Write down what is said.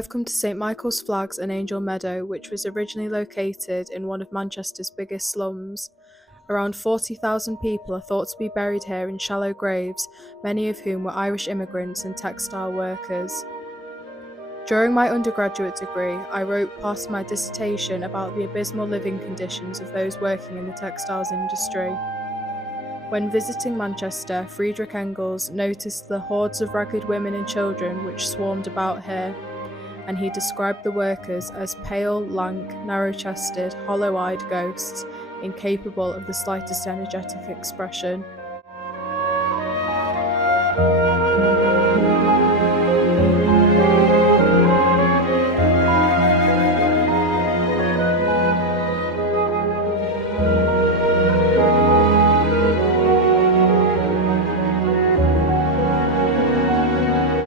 I've come to St Michael's Flags and Angel Meadow, which was originally located in one of Manchester's biggest slums. Around 40,000 people are thought to be buried here in shallow graves, many of whom were Irish immigrants and textile workers. During my undergraduate degree, I wrote part of my dissertation about the abysmal living conditions of those working in the textiles industry. When visiting Manchester, Friedrich Engels noticed the hordes of ragged women and children which swarmed about here, and he described the workers as pale, lank, narrow-chested, hollow-eyed ghosts, incapable of the slightest energetic expression.